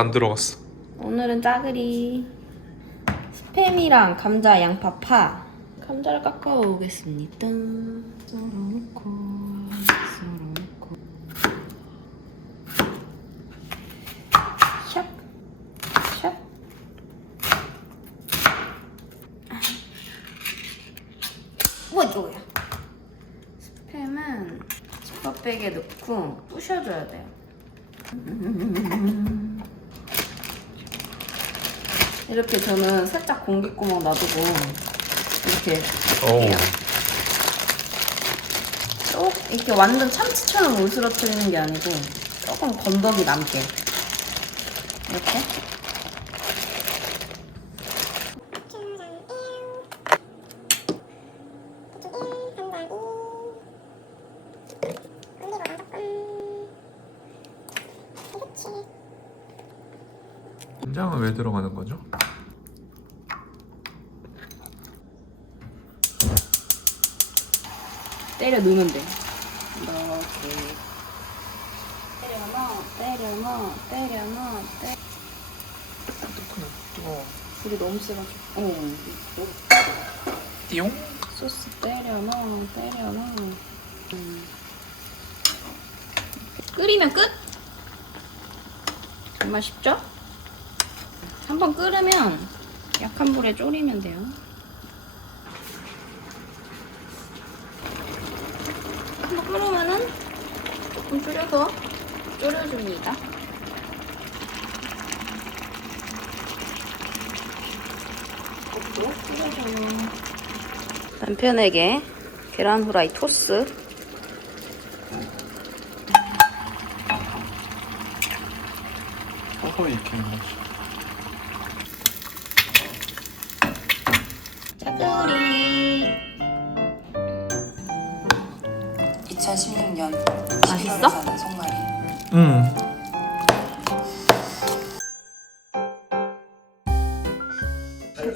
안 들어갔어. 오늘은 짜그리. 스팸이랑 감자, 양파, 파. 감자를 깎아 오겠습니다. 썰어놓고, 썰어놓고. 샵, 샵. 뭐 이거야? 스팸은 지퍼백에 넣고 부셔줘야 돼요. 이렇게 저는 살짝 공기구멍 놔두고 이렇게 오. 해요. 쭉 이렇게 완전 참치처럼 울스러뜨리는 게 아니고 조금 건더기 남게 이렇게 된장은 왜 들어가는 거죠? 때려 넣으면 돼 이렇게 때려 넣어 때려 넣어 때려 넣어 때려 뜨거워. 뜨거워. 불이 너무 세가지고 어 이거 띠용? 소스 때려 넣어 때려 넣어 음. 끓이면 끝 정말 쉽죠? 한번 끓으면 약한 불에 졸이면 돼요. 한번 끓으면은 조금 줄여서 졸여줍니다. 이것도 줄여줘요 남편에게 계란 후라이 토스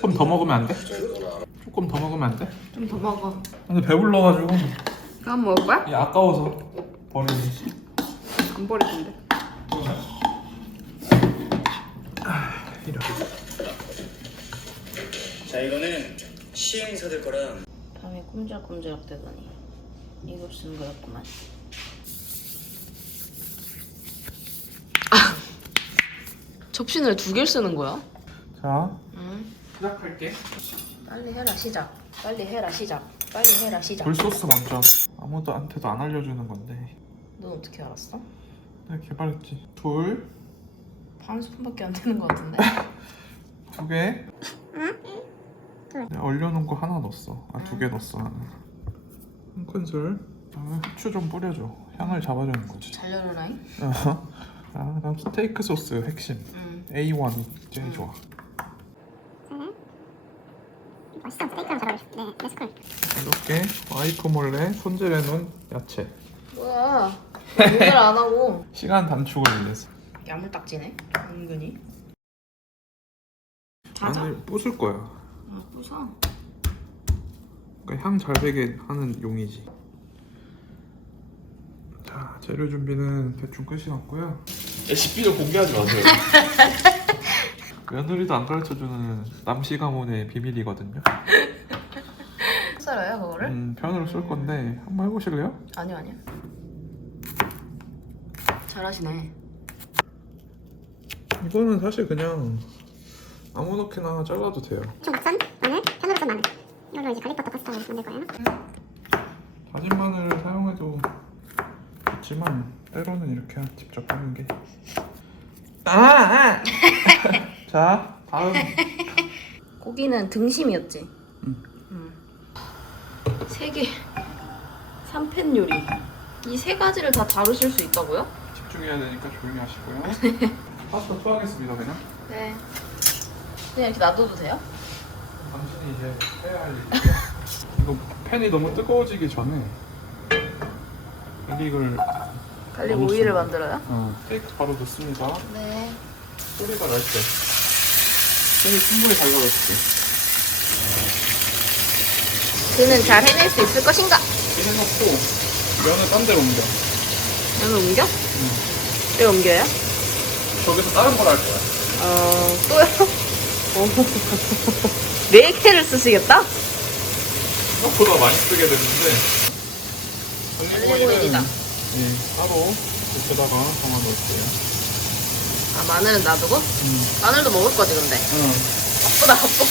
조금 더 먹으면 안 돼? 조금 더 먹으면 안 돼? 좀 더 먹어 근데 배불러가지고 번 먹을 거야? 이 아까워서 버리지. 안 버릴 건데 이렇게. 자 이거는 시행사들 거라 밤에 꼼지락꼼지락 대더니 이거 쓰는 거였구만 접시를 두 개를 쓰는 거야? 자응 시작할게. 빨리 해라 시작 빨리 해라 시작 빨리 해라 시작 굴소스 먼저. 아무도 한테도 안 알려주는 건데. 넌 어떻게 알았어? 내가 개발했지. 둘, 반 스푼밖에 안 되는 거 같은데 두 개. 내가 얼려놓은 거 하나 넣었어. 아 두 개 넣었어 하나. 한 큰술. 아, 후추 좀 뿌려줘. 향을 잡아주는 거지. 잘 열어라잉 어. 아, 그다음 스테이크 소스 핵심. 응 A1이 제일 좋아. 맛있어 스테이크랑 잘 어울려 네 레스쿨 이렇게 와이프 몰래 손질해놓은 야채. 뭐야 요리를 안 하고 시간 단축을 위해서. 야물딱지네 은근히 자자 아니 부술 거야. 아 부숴 그러니까 향 잘 배게 하는 용이지. 자 재료 준비는 대충 끝이 났고요. 레시피를 공개하지 마세요. 며느리도 안 가르쳐주는 남씨 가문의 비밀이거든요. 썰어요 그거를? 음, 편으로 쓸 건데 한번 해보실래요? 아니요 아니요 잘하시네 이거는 사실 그냥 아무렇게나 잘라도 돼요. 중국산 마늘 편으로 썬 마늘 이걸로 이제 갈릭버터 파스타 만들 거예요 다진 마늘을 사용해도 좋지만 때로는 이렇게 직접 하는 게. 아! 아! 자 다음 고기는 등심이었지? 응. 응. 세 개. 3팬 요리. 이 세 가지를 다 다루실 수 있다고요? 집중해야 되니까 조용히 하시고요. 파스타 투하겠습니다 그냥. 네. 그냥 이렇게 놔둬도 돼요? 당신이 이제 해야 할 일이죠. 이거 팬이 너무 뜨거워지기 전에 갈릭 너무 오일을 심해. 만들어요? 어, 스테이크 바로 넣습니다. 네. 소리가 날 때. 팬이 충분히 잘 익었을게. 그는 잘 해낼 수 있을 것인가? 해놓고 면을 딴 데로 옮겨. 면을 옮겨? 왜 옮겨요? 저기서 다른 걸 할 거야. 어, 또요? 네 개를 쓰시겠다? 생각보다 많이 쓰게 됐는데. 올리고인이다. 예, 따로 이렇게다가 담아 놓을게요. 아, 마늘은 놔두고? 마늘도 먹을 거지, 근데. 응. 바쁘다, 바빠.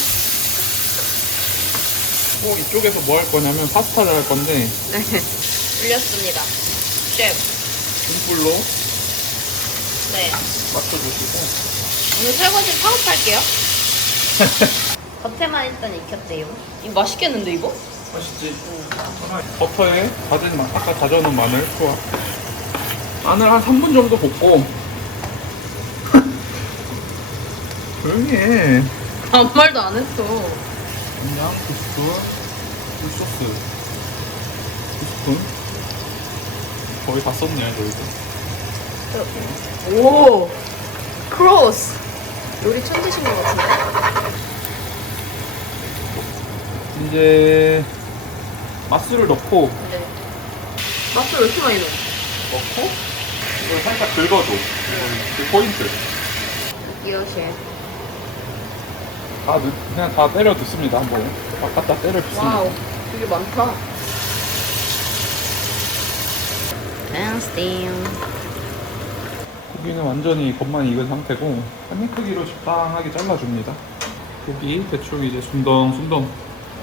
또 이쪽에서 뭐 할 거냐면 파스타를 할 건데 네. 불렸습니다. 셰프. 중불로 네. 맞춰주시고 오늘 설거지 파업할게요. 겉에만 일단 익혔대요. 이거 맛있겠는데, 이거? 맛있지? 버터에 다진 마, 아까 다져놓은 마늘 좋아 마늘 한 3분 정도 볶고 조용히 해 아무 말도 안 했어. 그냥 굴소스 두 스푼 거의 다 썼네 저희도 오! 크로스! 요리 천재신 것 같은데? 이제 맛술을 넣고 네. 맛을 왜 이렇게 많이 넣어? 넣고 이걸 살짝 긁어줘 그 포인트 이것이. 다 넣, 그냥 다 때려 넣습니다 한번 막 갖다 때려 넣습니다 와우. 되게 많다. 고기는 완전히 겉만 익은 상태고 한입 크기로 적당하게 잘라줍니다. 고기 대충 이제 순덩순덩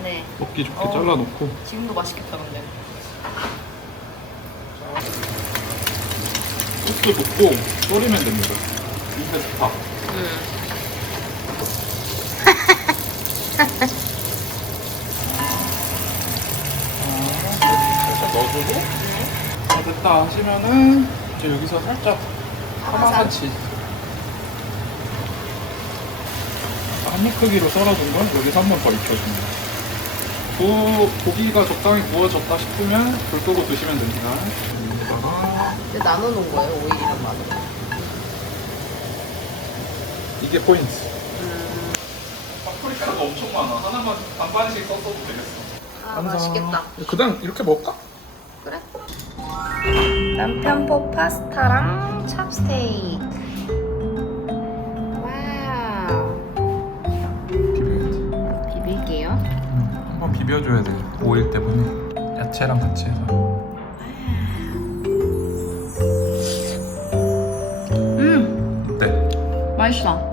네. 먹기 좋게 어. 잘라놓고 지금도 맛있겠다, 근데. 소스 붓고 졸이면 됩니다. 이게 좋다. 응. 살짝 넣어주고 다 됐다 하시면은 이제 여기서 살짝 하나같이 한입 크기로 썰어준 걸 여기서 한 번 더 익혀줍니다. 구, 고기가 적당히 구워졌다 싶으면 불 끄고 드시면 됩니다. 여기다가 근데 나눠 놓은 거예요, 오일이랑 마늘. 이게 포인트. 파프리카가 엄청 많아. 하나만 반반씩 썼어도 되겠어. 아, 맛있겠다. 그냥 이렇게 먹을까? 그래? 남편포 파스타랑 찹스테이크. 와우. 비벼야지. 비빌게요. 한번 비벼줘야 돼. 오일 때문에. 야채랑 같이 해서. 음, 어때? 맛있어.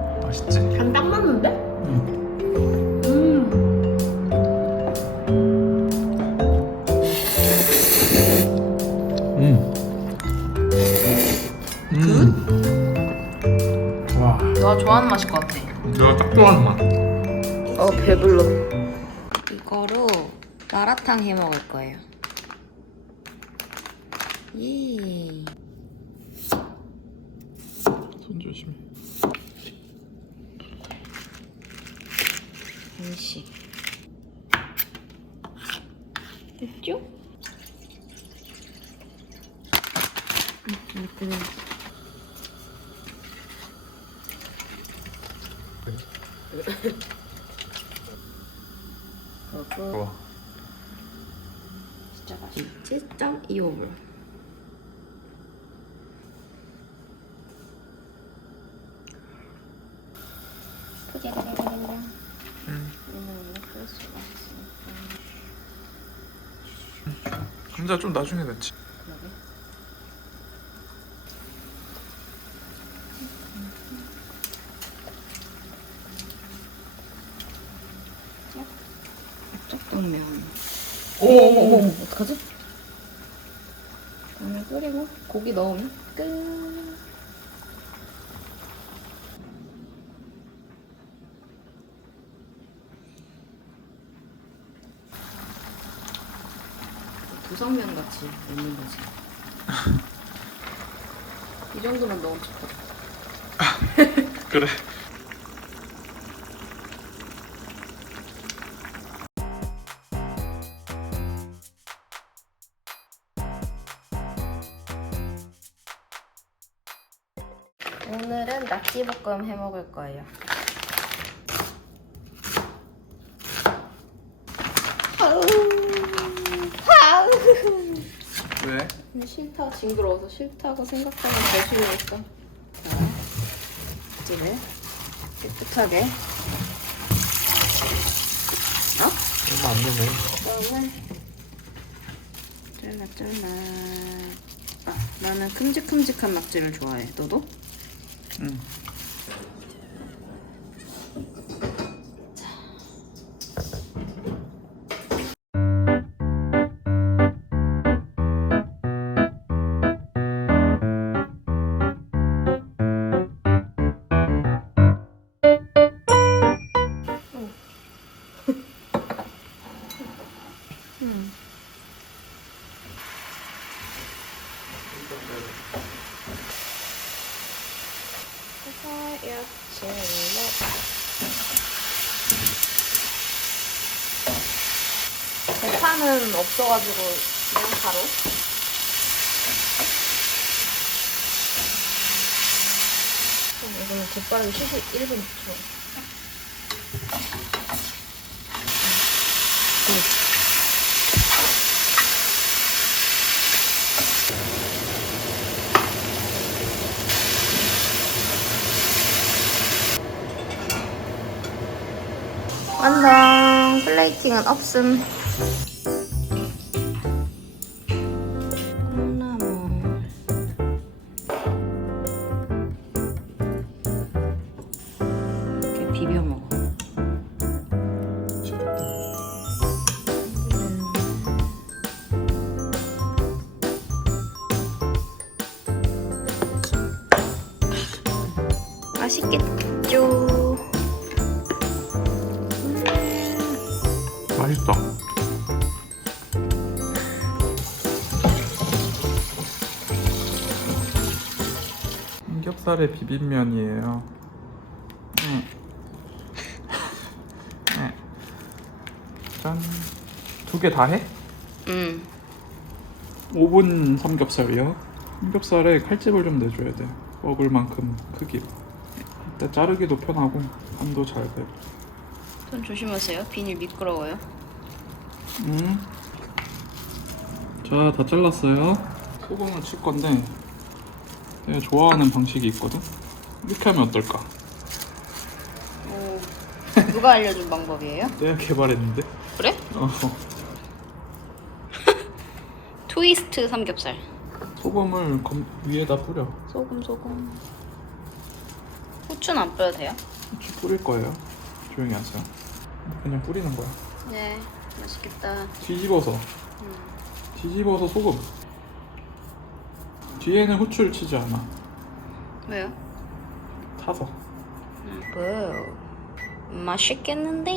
좋아하는 맛일 것 같아. 내가 딱 좋아하는 맛. 어, 배불러. 이거로 마라탕 해 먹을 거예요. 예. 손 조심해. 음식. 됐죠? 음, 좋아. 진짜 맛있지? 짱 이오물. 감자 좀 나중에 넣지. 쪽동면. 오. 어떡하지? 라면 끓이고 고기 넣으면 끝. 두성면 같이 넣는 거지. 이 정도면 너무 좋다. 그래. 낙지볶음 해 먹을 거예요. 왜? 싫다, 징그러워서 싫다고 생각하면 더 싫어했어. 자, 낙지를 깨끗하게 얼마 안 되네. 잘라 잘라 아, 나는 큼직큼직한 낙지를 좋아해 너도? 응. 대파는 없어가지고 그냥 바로. 이거는 족발을 11분 줘 완성. 플레이팅은 없음 맛있겠죠 맛있다. 삼겹살의 비빔면이에요. 응. 응. 짠. 두 개 다 해? 음 5분 삼겹살이요. 삼겹살에 칼집을 좀 내줘야 돼. 먹을 만큼 크기로. 일단 자르기도 편하고 간도 잘 돼. 손 조심하세요 비닐 미끄러워요 음. 자, 다 잘랐어요. 소금을 칠 건데 내가 좋아하는 방식이 있거든. 이렇게 하면 어떨까? 오 누가 알려준 방법이에요? 내가 개발했는데. 그래? 어. 트위스트 삼겹살 소금을 검, 위에다 뿌려. 소금 소금 후추는 안 뿌려도 돼요? 후추 뿌릴 거예요. 조용히 하세요. 그냥 뿌리는 거야. 네 맛있겠다 뒤집어서. 뒤집어서 소금. 뒤에는 후추를 치지 않아. 왜요? 타서. 뭐 맛있겠는데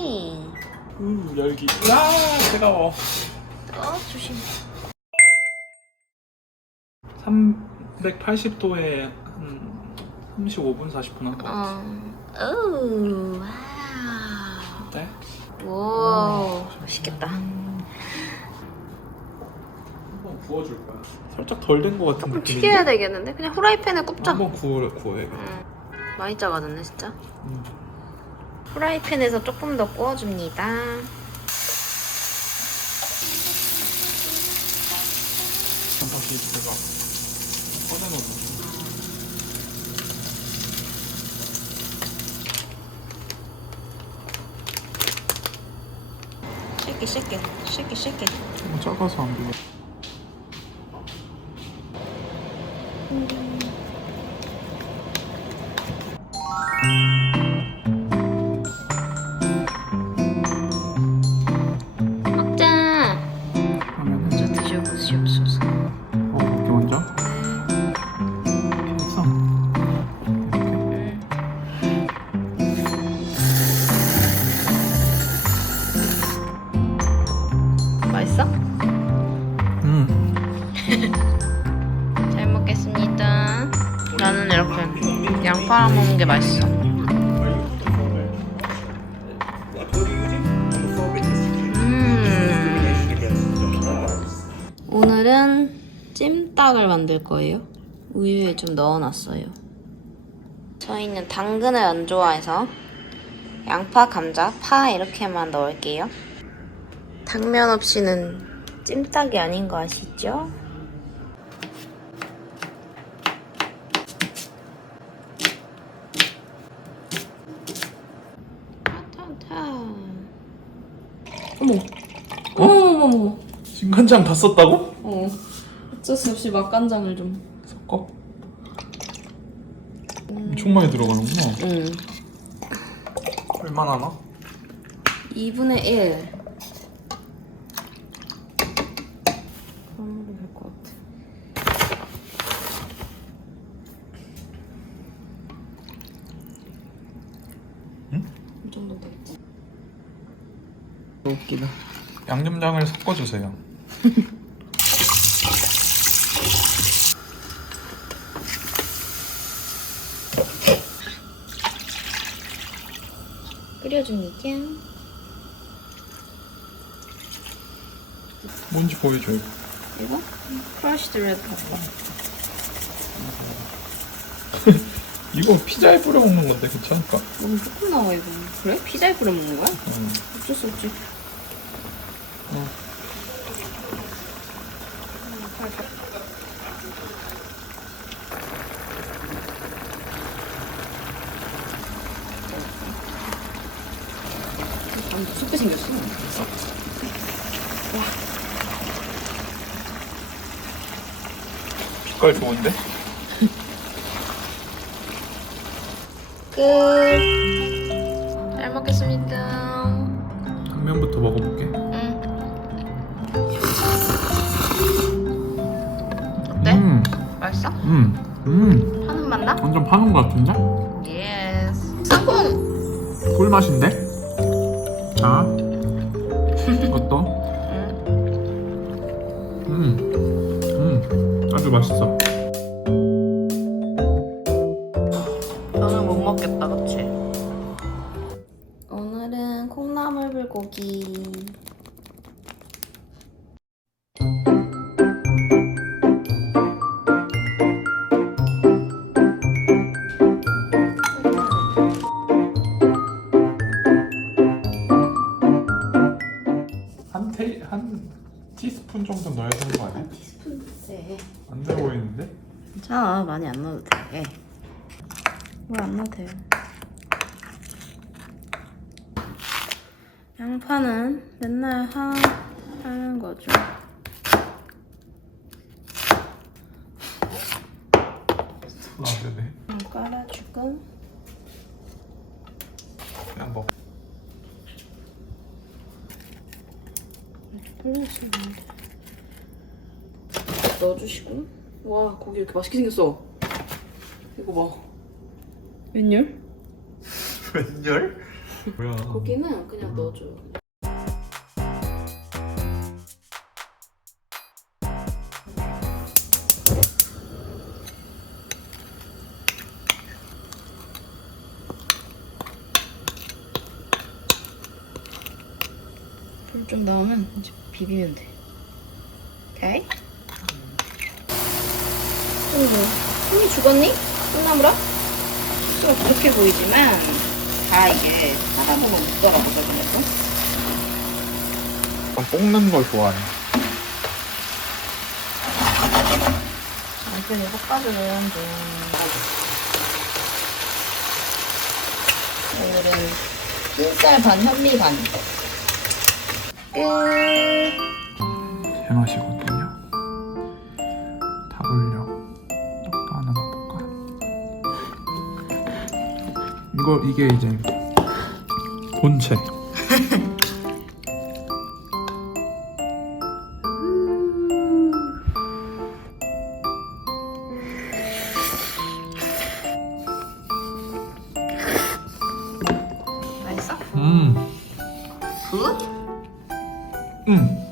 음, 열기. 아, 뜨거워. 어 조심 380도에 한 35분 40분 한 거. 같아. 어, 오, 와우. 어때? 오, 맛있겠다. 한번 구워줄 거야. 살짝 덜된거 같은 조금 느낌인데. 튀겨야 되겠는데? 그냥 후라이팬에 굽자. 한번 구워 구워야겠다. 음, 많이 작아졌네 진짜. 음. 후라이팬에서 조금 더 구워줍니다. 잠깐 뒤집어가 꺼내놓고. 쉐키 쉐키 쉐키. 너무 작아서 안 되고. 맛있어. 음. 오늘은 찜닭을 만들 거예요. 우유에 좀 넣어놨어요. 저희는 당근을 안 좋아해서 양파, 감자, 파 이렇게만 넣을게요. 당면 없이는 찜닭이 아닌 거 아시죠? 간장 다 썼다고? 어. 어쩔 수 없이 맛간장을 좀. 섞어. 엄청 많이 들어가는구나. 응. 얼마나 나? 2분의 1. 그러면 될것 같아. 응? 이 정도 됐지. 웃기다. 양념장을 섞어주세요. 끓여주니까. 뭔지 보여줘 이거. 이거? 크러쉬드 레드 페퍼. 이거 피자에 뿌려 먹는 건데 괜찮을까? 너무 조금 나와 이거. 그래? 피자에 뿌려 먹는 거야? 음. 어쩔 수 없지. 어. 완전 쑥게 생겼어. 빛깔 좋은데? 끝. 잘 먹겠습니다. 당면부터 먹어볼게. 응. 어때? 음, 맛있어? 음, 음. 파는 맛 나? 완전 파는 것 같은데? 예스. 상품. 꿀맛인데? 자, 이것도. 음, 음, 아주 맛있어. 티스푼 정도 넣어야 되는 거 아니야? 네. 안돼 보이는데? 괜찮아, 많이 안 넣어도 돼. 뭘안 넣어도 돼. 양파는 맨날 하, 하는 거죠. 안 되네. 음, 깔아주고. 그냥 먹. 플러스 넣어 주시고 와 고기 이렇게 맛있게 생겼어 이거 봐 웬열? 웬열? 뭐야? 고기는 그냥 넣어줘 불좀 나오면 이제 비비면 돼 오케이? 좀 뭐, 숨이 죽었니? 콩나물아? 좀 그렇게 보이지만 다 이게 하다 보면 묻더라고 저번에도 난 볶는 걸 좋아해. 남편이 볶아주는 중 오늘은 흰쌀 반 현미 반 끝 이거 이게 이제 본체. 맛있어? 음, 굿? 음.